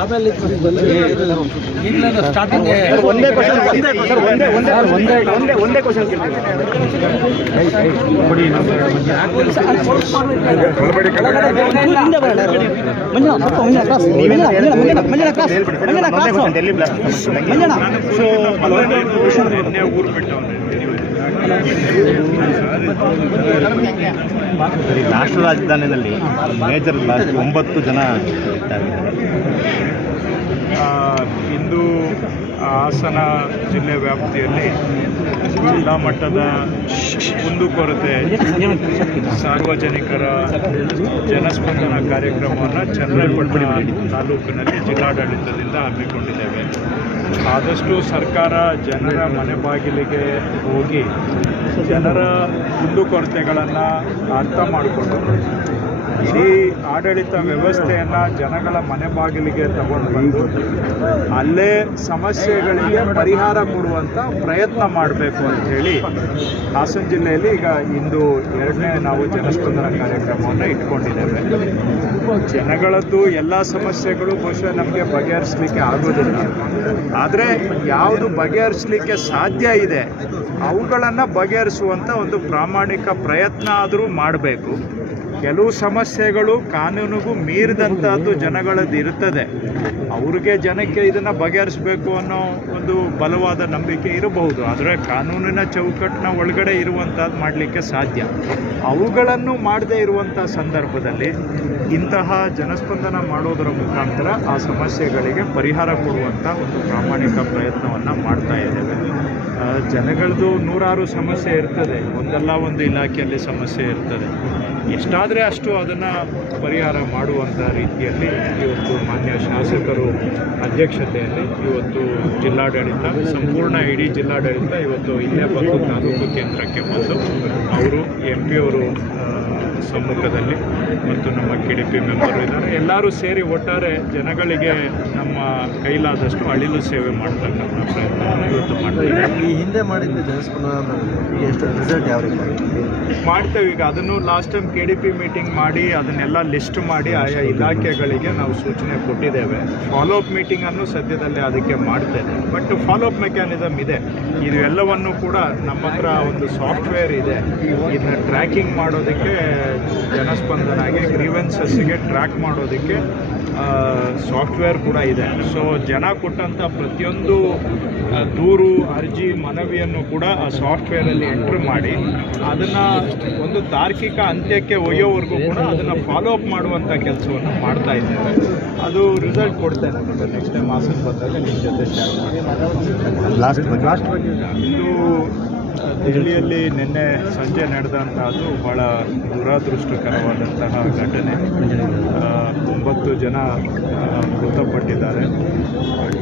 ಆಮೇಲೆ ಸ್ಟಾರ್ಟಿಂಗ್ ಒಂದೇ ಕ್ವಶನ್ ರಾಷ್ಟ್ರ ರಾಜಧಾನಿಯಲ್ಲಿ ಮೇಜರ್ 9 ಜನ ಇಂದು ಹಾಸನ ಜಿಲ್ಲೆ ವ್ಯಾಪ್ತಿಯಲ್ಲಿ ಜಿಲ್ಲಾ ಮಟ್ಟದ ಕುಂದುಕೊರತೆ ಸಾರ್ವಜನಿಕರ ಜನಸ್ಪಂದನ ಕಾರ್ಯಕ್ರಮವನ್ನು ಚನ್ನರಾಯಪಟ್ಟಣ ತಾಲೂಕಿನಲ್ಲಿ ಜಿಲ್ಲಾಡಳಿತದಿಂದ ಹಮ್ಮಿಕೊಂಡಿದ್ದೇವೆ. ಆದಷ್ಟು ಸರ್ಕಾರ ಜನರ ಮನೆ ಬಾಗಿಲಿಗೆ ಹೋಗಿ ಜನರ ಕುಂದುಕೊರತೆಗಳನ್ನು ಅರ್ಥ ಮಾಡಿಕೊಂಡು ಇಡೀ ಆಡಳಿತ ವ್ಯವಸ್ಥೆಯನ್ನು ಜನಗಳ ಮನೆ ಬಾಗಿಲಿಗೆ ತಗೊಂಡು ಬಂದು ಅಲ್ಲೇ ಸಮಸ್ಯೆಗಳಿಗೆ ಪರಿಹಾರ ಕೊಡುವಂಥ ಪ್ರಯತ್ನ ಮಾಡಬೇಕು ಅಂಥೇಳಿ ಹಾಸನ ಜಿಲ್ಲೆಯಲ್ಲಿ ಈಗ ಇಂದು 2ನೇ ನಾವು ಜನಸ್ಪಂದನ ಕಾರ್ಯಕ್ರಮವನ್ನು ಇಟ್ಕೊಂಡಿದ್ದೇವೆ. ಜನಗಳದ್ದು ಎಲ್ಲ ಸಮಸ್ಯೆಗಳು ಬಹುಶಃ ನಮಗೆ ಬಗೆಹರಿಸಲಿಕ್ಕೆ ಆಗೋದಿಲ್ಲ, ಆದರೆ ಯಾವುದು ಬಗೆಹರಿಸಲಿಕ್ಕೆ ಸಾಧ್ಯ ಇದೆ ಅವುಗಳನ್ನು ಬಗೆಹರಿಸುವಂಥ ಒಂದು ಪ್ರಾಮಾಣಿಕ ಪ್ರಯತ್ನ ಆದರೂ ಮಾಡಬೇಕು. ಕೆಲವು ಸಮಸ್ಯೆಗಳು ಕಾನೂನಿಗೂ ಮೀರಿದಂಥದ್ದು ಜನಗಳದ್ದು ಇರ್ತದೆ, ಅವ್ರಿಗೆ ಜನಕ್ಕೆ ಇದನ್ನು ಬಗೆಹರಿಸಬೇಕು ಅನ್ನೋ ಒಂದು ಬಲವಾದ ನಂಬಿಕೆ ಇರಬಹುದು, ಆದರೆ ಕಾನೂನಿನ ಚೌಕಟ್ಟಿನ ಒಳಗಡೆ ಇರುವಂಥದ್ದು ಮಾಡಲಿಕ್ಕೆ ಸಾಧ್ಯ. ಅವುಗಳನ್ನು ಮಾಡದೇ ಇರುವಂಥ ಸಂದರ್ಭದಲ್ಲಿ ಇಂತಹ ಜನಸ್ಪಂದನ ಮಾಡೋದರ ಮುಖಾಂತರ ಆ ಸಮಸ್ಯೆಗಳಿಗೆ ಪರಿಹಾರ ಕೊಡುವಂಥ ಒಂದು ಪ್ರಾಮಾಣಿಕ ಪ್ರಯತ್ನವನ್ನು ಮಾಡ್ತಾ ಇದ್ದೇವೆ. ಜನಗಳದ್ದು ನೂರಾರು ಸಮಸ್ಯೆ ಇರ್ತದೆ, ಒಂದಲ್ಲ ಒಂದು ಇಲಾಖೆಯಲ್ಲಿ ಸಮಸ್ಯೆ ಇರ್ತದೆ. ಎಷ್ಟಾದರೆ ಅಷ್ಟು ಅದನ್ನು ಪರಿಹಾರ ಮಾಡುವಂಥ ರೀತಿಯಲ್ಲಿ ಇವತ್ತು ಮಾನ್ಯ ಶಾಸಕರು ಅಧ್ಯಕ್ಷತೆಯಲ್ಲಿ ಇವತ್ತು ಜಿಲ್ಲಾಡಳಿತ ಸಂಪೂರ್ಣ ಇಡೀ ಜಿಲ್ಲಾಡಳಿತ ಇವತ್ತು ಇಲ್ಲೇ ಬಂದು ತಾಲೂಕು ಕೇಂದ್ರಕ್ಕೆ ಬಂದು ಅವರು MP ಅವರು ಸಮ್ಮುಖದಲ್ಲಿ ಮತ್ತು ನಮ್ಮ KDP ಮೆಂಬರು ಇದ್ದಾರೆ, ಎಲ್ಲರೂ ಸೇರಿ ಒಟ್ಟಾರೆ ಜನಗಳಿಗೆ ನಮ್ಮ ಕೈಲಾದಷ್ಟು ಅಳಿಲು ಸೇವೆ ಮಾಡ್ತಕ್ಕಂಥ ಪ್ರಯತ್ನವನ್ನು ಇವತ್ತು ಮಾಡ್ತೀವಿ. ಈ ಹಿಂದೆ ಮಾಡಿದ್ದ ಜನಸ್ಪಂದನ ಎಷ್ಟು ರಿಸಲ್ಟ್ ಯಾವ ರೀತಿ ಮಾಡ್ತೇವೆ? ಈಗ ಅದನ್ನು ಲಾಸ್ಟ್ ಟೈಮ್ KDP ಮೀಟಿಂಗ್ ಮಾಡಿ ಅದನ್ನೆಲ್ಲ ಲಿಸ್ಟ್ ಮಾಡಿ ಆಯಾ ಇಲಾಖೆಗಳಿಗೆ ನಾವು ಸೂಚನೆ ಕೊಟ್ಟಿದ್ದೇವೆ. ಫಾಲೋಅಪ್ ಮೀಟಿಂಗನ್ನು ಸದ್ಯದಲ್ಲೇ ಅದಕ್ಕೆ ಮಾಡ್ತೇನೆ. ಬಟ್ ಫಾಲೋಅಪ್ ಮೆಕ್ಯಾನಿಸಮ್ ಇದೆ. ಇದು ಎಲ್ಲವನ್ನು ಕೂಡ ನಮ್ಮ ಹತ್ರ ಒಂದು ಸಾಫ್ಟ್ವೇರ್ ಇದೆ, ಇದನ್ನ ಟ್ರ್ಯಾಕಿಂಗ್ ಮಾಡೋದಕ್ಕೆ ಜನಸ್ಪಂದನಾಗೆ ಗ್ರೀವೆನ್ಸಸ್ಗೆ ಟ್ರ್ಯಾಕ್ ಮಾಡೋದಕ್ಕೆ ಸಾಫ್ಟ್ವೇರ್ ಕೂಡ ಇದೆ. ಸೊ ಜನ ಕೊಟ್ಟಂಥ ಪ್ರತಿಯೊಂದು ದೂರು, ಅರ್ಜಿ, ಮನವಿಯನ್ನು ಕೂಡ ಆ ಸಾಫ್ಟ್ವೇರಲ್ಲಿ ಎಂಟ್ರ್ ಮಾಡಿ ಅದನ್ನು ಒಂದು ತಾರ್ಕಿಕ ಅಂತ್ಯಕ್ಕೆ ಒಯ್ಯೋವರೆಗೂ ಕೂಡ ಅದನ್ನು ಫಾಲೋಅಪ್ ಮಾಡುವಂಥ ಕೆಲಸವನ್ನು ಮಾಡ್ತಾ ಇದ್ದೇವೆ. ಅದು ರಿಸಲ್ಟ್ ಕೊಡ್ತೇನೆ. ನೆಕ್ಸ್ಟ್ ಟೈಮ್ ಹಾಸನ ಬಂದಾಗ ನಿಮ್ಮ ಜೊತೆ ಶೇರ್ ಮಾಡಿ. ಲಾಸ್ಟ್ ಬಗ್ಗೆ ಇದು ದೆಹಲಿಯಲ್ಲಿ ನಿನ್ನೆ ಸಂಜೆ ನಡೆದಂತಹದ್ದು ಭಾಳ ದುರಾದೃಷ್ಟಕರವಾದಂತಹ ಘಟನೆ. 9 ಜನ ಮೃತಪಟ್ಟಿದ್ದಾರೆ.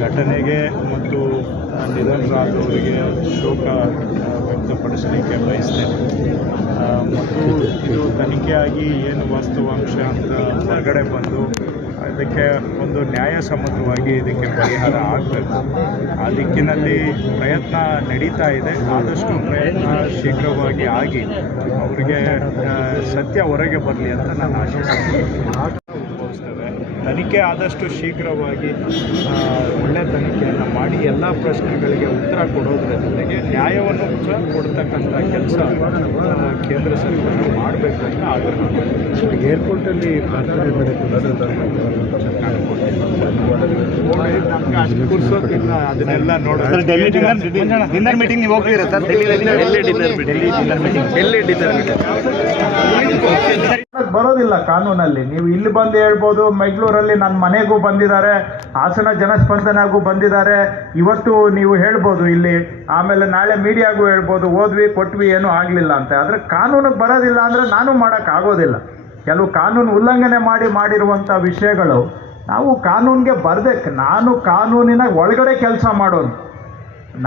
ಘಟನೆಗೆ ಮತ್ತು ನಿಧನರಾದವರಿಗೆ ಶೋಕ ವ್ಯಕ್ತಪಡಿಸಲಿಕ್ಕೆ ಬಯಸ್ತೇನೆ. ಮತ್ತು ಇದು ತನಿಖೆಯಾಗಿ ಏನು ವಾಸ್ತವಾಂಶ ಅಂತ ಹೊರಗಡೆ ಬಂದು ಅದಕ್ಕೆ ಒಂದು ನ್ಯಾಯಸಮ್ಮತವಾಗಿ ಇದಕ್ಕೆ ಪರಿಹಾರ ಆಗಬೇಕು. ಆ ದಿಕ್ಕಿನಲ್ಲಿ ಪ್ರಯತ್ನ ನಡೀತಾ ಇದೆ. ಆದಷ್ಟು ಪ್ರಯತ್ನ ಶೀಘ್ರವಾಗಿ ಆಗಿ ಅವರಿಗೆ ಸತ್ಯ ಹೊರಗೆ ಬರಲಿ ಅಂತ ನಾನು ಆಶಿಸ್ತೇನೆ. ತನಿಖೆ ಆದಷ್ಟು ಶೀಘ್ರವಾಗಿ ಒಳ್ಳೆಯ ತನಿಖೆಯನ್ನು ಮಾಡಿ ಎಲ್ಲ ಪ್ರಶ್ನೆಗಳಿಗೆ ಉತ್ತರ ಕೊಡೋದ್ರ ಜೊತೆಗೆ ನ್ಯಾಯವನ್ನು ಸಹ ಕೊಡ್ತಕ್ಕಂಥ ಕೆಲಸ ಕೇಂದ್ರ ಸರ್ಕಾರ ಮಾಡಬೇಕು ಅಂತ ಆಗ್ರಹ ಮಾಡ್ತೀನಿ. ಏರ್ಪೋರ್ಟಲ್ಲಿ ನಮ್ಗೆ ಅಷ್ಟು ಕುರ್ಸೋಕ್ಕಿಲ್ಲ, ಅದನ್ನೆಲ್ಲ ನೋಡೋದು. ಡಿನ್ನರ್ ಮೀಟಿಂಗ್ ನೀವು ಹೋಗ್ತೀರಾ ಸರ್? ಬರೋದಿಲ್ಲ ಕಾನೂನಲ್ಲಿ. ನೀವು ಇಲ್ಲಿ ಬಂದು ಹೇಳ್ಬೋದು, ಬೆಂಗಳೂರಲ್ಲಿ ನನ್ನ ಮನೆಗೂ ಬಂದಿದ್ದಾರೆ, ಹಾಸನ ಜನಸ್ಪಂದನಾಗೂ ಬಂದಿದ್ದಾರೆ, ಇವತ್ತು ನೀವು ಹೇಳ್ಬೋದು ಇಲ್ಲಿ, ಆಮೇಲೆ ನಾಳೆ ಮೀಡಿಯಾಗೂ ಹೇಳ್ಬೋದು ಓದ್ವಿ ಕೊಟ್ವಿ ಏನೂ ಆಗಲಿಲ್ಲ ಅಂತ. ಆದರೆ ಕಾನೂನಿಗೆ ಬರೋದಿಲ್ಲ ಅಂದರೆ ನಾನು ಮಾಡೋಕ್ಕಾಗೋದಿಲ್ಲ. ಕೆಲವು ಕಾನೂನು ಉಲ್ಲಂಘನೆ ಮಾಡಿರುವಂಥ ವಿಷಯಗಳು ನಾವು ಕಾನೂನಿಗೆ ಬರಬೇಕು. ನಾನು ಕಾನೂನಿನ ಒಳಗಡೆ ಕೆಲಸ ಮಾಡೋನು.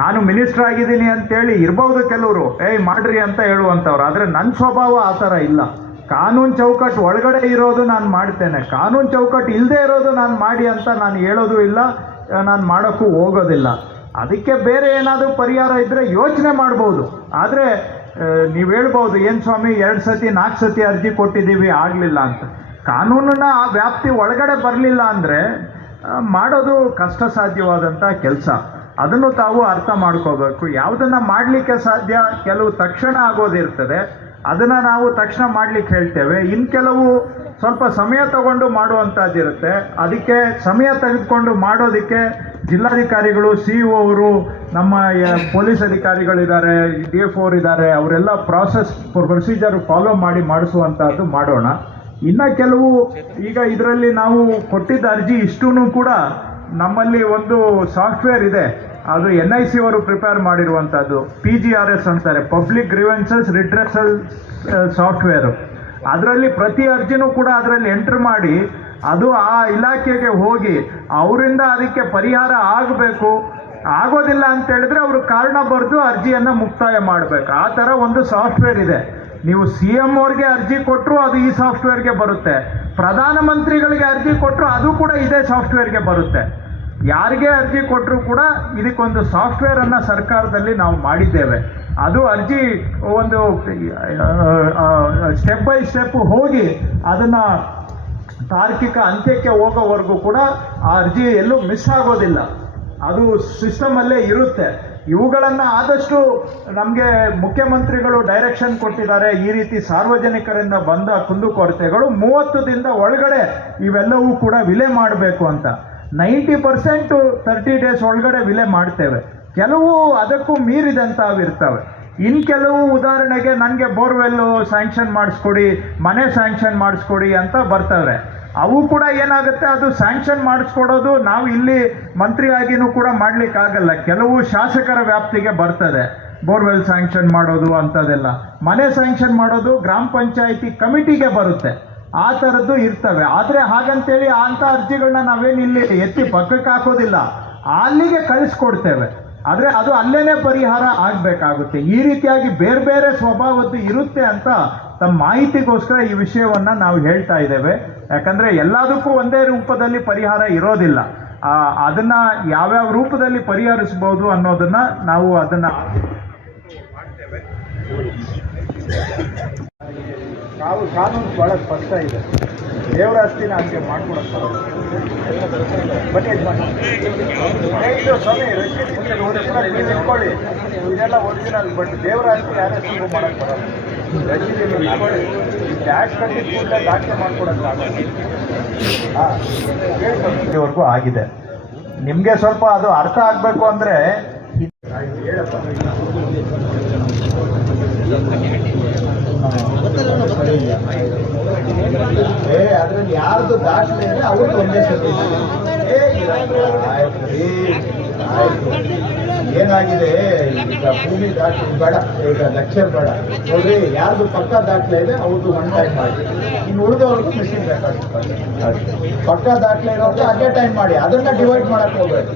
ನಾನು ಮಿನಿಸ್ಟರ್ ಆಗಿದ್ದೀನಿ ಅಂತೇಳಿ ಇರ್ಬೋದು ಕೆಲವರು, ಮಾಡ್ರಿ ಅಂತ ಹೇಳುವಂಥವ್ರು. ಆದರೆ ನನ್ನ ಸ್ವಭಾವ ಆ ಥರ ಇಲ್ಲ. ಕಾನೂನು ಚೌಕಟ್ಟು ಒಳಗಡೆ ಇರೋದು ನಾನು ಮಾಡ್ತೇನೆ, ಕಾನೂನು ಚೌಕಟ್ಟು ಇಲ್ಲದೆ ಇರೋದು ನಾನು ಮಾಡಿ ಅಂತ ನಾನು ಹೇಳೋದು ಇಲ್ಲ, ನಾನು ಮಾಡೋಕ್ಕೂ ಹೋಗೋದಿಲ್ಲ. ಅದಕ್ಕೆ ಬೇರೆ ಏನಾದರೂ ಪರಿಹಾರ ಇದ್ದರೆ ಯೋಚನೆ ಮಾಡ್ಬೋದು. ಆದರೆ ನೀವು ಹೇಳ್ಬೋದು, ಏನು ಸ್ವಾಮಿ 2 ಸತಿ 4 ಸತಿ ಅರ್ಜಿ ಕೊಟ್ಟಿದ್ದೀವಿ ಆಗಲಿಲ್ಲ ಅಂತ. ಕಾನೂನನ್ನ ಆ ವ್ಯಾಪ್ತಿ ಒಳಗಡೆ ಬರಲಿಲ್ಲ ಅಂದರೆ ಮಾಡೋದು ಕಷ್ಟ ಸಾಧ್ಯವಾದಂಥ ಕೆಲಸ. ಅದನ್ನು ತಾವು ಅರ್ಥ ಮಾಡ್ಕೋಬೇಕು. ಯಾವುದನ್ನು ಮಾಡಲಿಕ್ಕೆ ಸಾಧ್ಯ ಕೆಲವು ತಕ್ಷಣ ಆಗೋದಿರ್ತದೆ, ಅದನ್ನು ನಾವು ತಕ್ಷಣ ಮಾಡಲಿಕ್ಕೆ ಹೇಳ್ತೇವೆ. ಇನ್ನು ಕೆಲವು ಸ್ವಲ್ಪ ಸಮಯ ತಗೊಂಡು ಮಾಡುವಂಥದ್ದಿರುತ್ತೆ. ಅದಕ್ಕೆ ಸಮಯ ತೆಗೆದುಕೊಂಡು ಮಾಡೋದಕ್ಕೆ ಜಿಲ್ಲಾಧಿಕಾರಿಗಳು, CEO ಅವರು, ನಮ್ಮ ಪೊಲೀಸ್ ಅಧಿಕಾರಿಗಳಿದ್ದಾರೆ, DFO ಇದ್ದಾರೆ, ಅವರೆಲ್ಲ ಪ್ರೊಸೀಜರ್ ಫಾಲೋ ಮಾಡಿ ಮಾಡಿಸುವಂಥದ್ದು ಮಾಡೋಣ. ಇನ್ನು ಕೆಲವು ಈಗ ಇದರಲ್ಲಿ ನಾವು ಕೊಟ್ಟಿದ್ದ ಅರ್ಜಿ ಇಷ್ಟೂ ಕೂಡ ನಮ್ಮಲ್ಲಿ ಒಂದು ಸಾಫ್ಟ್ವೇರ್ ಇದೆ, ಅದು NIC ಅವರು ಪ್ರಿಪೇರ್ ಮಾಡಿರುವಂಥದ್ದು, PGRS ಅಂತಾರೆ, ಪಬ್ಲಿಕ್ ಗ್ರೀವೆನ್ಸಸ್ ರಿಡ್ರೆಸಲ್ ಸಾಫ್ಟ್ವೇರು. ಅದರಲ್ಲಿ ಪ್ರತಿ ಅರ್ಜಿನೂ ಕೂಡ ಅದರಲ್ಲಿ ಎಂಟ್ರ್ ಮಾಡಿ ಅದು ಆ ಇಲಾಖೆಗೆ ಹೋಗಿ ಅವರಿಂದ ಅದಕ್ಕೆ ಪರಿಹಾರ ಆಗಬೇಕು. ಆಗೋದಿಲ್ಲ ಅಂತ ಹೇಳಿದ್ರೆ ಅವರು ಕಾರಣ ಬರೆದು ಅರ್ಜಿಯನ್ನು ಮುಕ್ತಾಯ ಮಾಡಬೇಕು. ಆ ಥರ ಒಂದು ಸಾಫ್ಟ್ವೇರ್ ಇದೆ. ನೀವು CM ಅವ್ರಿಗೆ ಅರ್ಜಿ ಕೊಟ್ಟರು ಅದು ಈ ಸಾಫ್ಟ್ವೇರ್ಗೆ ಬರುತ್ತೆ, ಪ್ರಧಾನಮಂತ್ರಿಗಳಿಗೆ ಅರ್ಜಿ ಕೊಟ್ಟರು ಅದು ಕೂಡ ಇದೇ ಸಾಫ್ಟ್ವೇರ್ಗೆ ಬರುತ್ತೆ. ಯಾರಿಗೆ ಅರ್ಜಿ ಕೊಟ್ಟರು ಕೂಡ ಇದಕ್ಕೊಂದು ಸಾಫ್ಟ್ವೇರನ್ನು ಸರ್ಕಾರದಲ್ಲಿ ನಾವು ಮಾಡಿದ್ದೇವೆ. ಅದು ಅರ್ಜಿ ಒಂದು ಸ್ಟೆಪ್ ಬೈ ಸ್ಟೆಪ್ ಹೋಗಿ ಅದನ್ನು ತಾರ್ಕಿಕ ಅಂತ್ಯಕ್ಕೆ ಹೋಗೋವರೆಗೂ ಕೂಡ ಆ ಅರ್ಜಿ ಎಲ್ಲೂ ಮಿಸ್ ಆಗೋದಿಲ್ಲ, ಅದು ಸಿಸ್ಟಮಲ್ಲೇ ಇರುತ್ತೆ. ಇವುಗಳನ್ನು ಆದಷ್ಟು ನಮಗೆ ಮುಖ್ಯಮಂತ್ರಿಗಳು ಡೈರೆಕ್ಷನ್ ಕೊಟ್ಟಿದ್ದಾರೆ, ಈ ರೀತಿ ಸಾರ್ವಜನಿಕರಿಂದ ಬಂದ ಕುಂದುಕೊರತೆಗಳು 30 ದಿನದ ಒಳಗಡೆ ಇವೆಲ್ಲವೂ ಕೂಡ ವಿಲೆ ಮಾಡಬೇಕು ಅಂತ. 90% 30 ಡೇಸ್ ಒಳಗಡೆ ವಿಲೆ ಮಾಡ್ತೇವೆ. ಕೆಲವು ಅದಕ್ಕೂ ಮೀರಿದಂಥವಿರ್ತವೆ. ಇನ್ನು ಕೆಲವು ಉದಾಹರಣೆಗೆ ನನಗೆ ಬೋರ್ವೆಲ್ಲು ಸ್ಯಾಂಕ್ಷನ್ ಮಾಡಿಸ್ಕೊಡಿ, ಮನೆ ಸ್ಯಾಂಕ್ಷನ್ ಮಾಡಿಸ್ಕೊಡಿ ಅಂತ ಬರ್ತವೆ. ಅವು ಕೂಡ ಏನಾಗುತ್ತೆ, ಅದು ಸ್ಯಾಂಕ್ಷನ್ ಮಾಡಿಸ್ಕೊಡೋದು ನಾವು ಇಲ್ಲಿ ಮಂತ್ರಿ ಆಗಿನೂ ಕೂಡ ಮಾಡಲಿಕ್ಕಾಗಲ್ಲ. ಕೆಲವು ಶಾಸಕರ ವ್ಯಾಪ್ತಿಗೆ ಬರ್ತದೆ ಬೋರ್ವೆಲ್ ಸ್ಯಾಂಕ್ಷನ್ ಮಾಡೋದು ಅಂಥದ್ದೆಲ್ಲ. ಮನೆ ಸ್ಯಾಂಕ್ಷನ್ ಮಾಡೋದು ಗ್ರಾಮ ಪಂಚಾಯಿತಿ ಕಮಿಟಿಗೆ ಬರುತ್ತೆ. ಆ ಥರದ್ದು ಇರ್ತವೆ. ಆದರೆ ಹಾಗಂತೇಳಿ ಅಂಥ ಅರ್ಜಿಗಳನ್ನ ನಾವೇನು ಇಲ್ಲಿ ಎತ್ತಿ ಪಕ್ಕಕ್ಕೆ ಹಾಕೋದಿಲ್ಲ, ಅಲ್ಲಿಗೆ ಕಳಿಸ್ಕೊಡ್ತೇವೆ. ಆದರೆ ಅದು ಅಲ್ಲೇನೇ ಪರಿಹಾರ ಆಗಬೇಕಾಗುತ್ತೆ. ಈ ರೀತಿಯಾಗಿ ಬೇರೆ ಬೇರೆ ಸ್ವಭಾವದ್ದು ಇರುತ್ತೆ ಅಂತ ತಮ್ಮ ಮಾಹಿತಿಗೋಸ್ಕರ ಈ ವಿಷಯವನ್ನು ನಾವು ಹೇಳ್ತಾ ಇದ್ದೇವೆ. ಯಾಕಂದರೆ ಎಲ್ಲದಕ್ಕೂ ಒಂದೇ ರೂಪದಲ್ಲಿ ಪರಿಹಾರ ಇರೋದಿಲ್ಲ. ಅದನ್ನು ಯಾವ್ಯಾವ ರೂಪದಲ್ಲಿ ಪರಿಹರಿಸ್ಬೋದು ಅನ್ನೋದನ್ನು ನಾವು ಅದನ್ನು ಮಾಡ್ತೇವೆ. ನಾವು ಕಾನೂನು ಭಾಳ ಸ್ಪಷ್ಟ ಇದೆ. ದೇವರ ಆಸ್ತಿನ ಹಂಗೆ ಮಾಡ್ಕೊಡಕ್ಕೆ ಬರೋದು. ಬನ್ನಿ ಇದು ಸ್ವಾಮಿ ನೀವು ಇಟ್ಕೊಳ್ಳಿ, ಇದೆಲ್ಲ ಒರಿಜಿನಲ್. ಬಟ್ ದೇವರ ಆಸ್ತಿ ಯಾರೇ ಸುಮ್ಮನೆ ಮಾಡೋಕ್ಕೆ ಬರೋದು. ರಸೀದಿ ನೀವು ಇಟ್ಕೊಳ್ಳಿ. ಈ ಟ್ಯಾಕ್ಸ್ ಕಟ್ಟಿದ ಕೂಡಲೇ ದಾಖಲೆ ಮಾಡ್ಕೊಡೋಕ್ಕಾಗಲ್ಲ. ಇಲ್ಲಿವರೆಗೂ ಆಗಿದೆ. ನಿಮಗೆ ಸ್ವಲ್ಪ ಅದು ಅರ್ಥ ಆಗಬೇಕು ಅಂದರೆ ಹೇಳಪ್ಪ. ಅದ್ರಲ್ಲಿ ಯಾರ್ದು ದಾಖಲೆ ಇದೆ ಅವ್ರದ್ದು ಒಂದೇ ಸತಿ. ಏನಾಗಿದೆ ಈಗ ಭೂಮಿ ದಾಖಲೆ ಬೇಡ, ಈಗ ಲೆಕ್ಚರ್ ಬೇಡ ನೋಡ್ರಿ, ಯಾರ್ದು ಪಕ್ಕ ದಾಖಲೆ ಇದೆ ಅವ್ರದ್ದು ಒನ್ ಟೈಮ್ ಮಾಡಿ, ಇನ್ನು ಉಳಿದವ್ರಿಗೂ ಮಿಷಿನ್ ಬೇಕಾಗುತ್ತೆ. ಪಕ್ಕ ದಾಖಲೆ ಇರೋದು ಅದೇ ಟೈಮ್ ಮಾಡಿ, ಅದನ್ನ ಡಿವೈಡ್ ಮಾಡಕ್ ಹೋಗ್ಬೇಕು.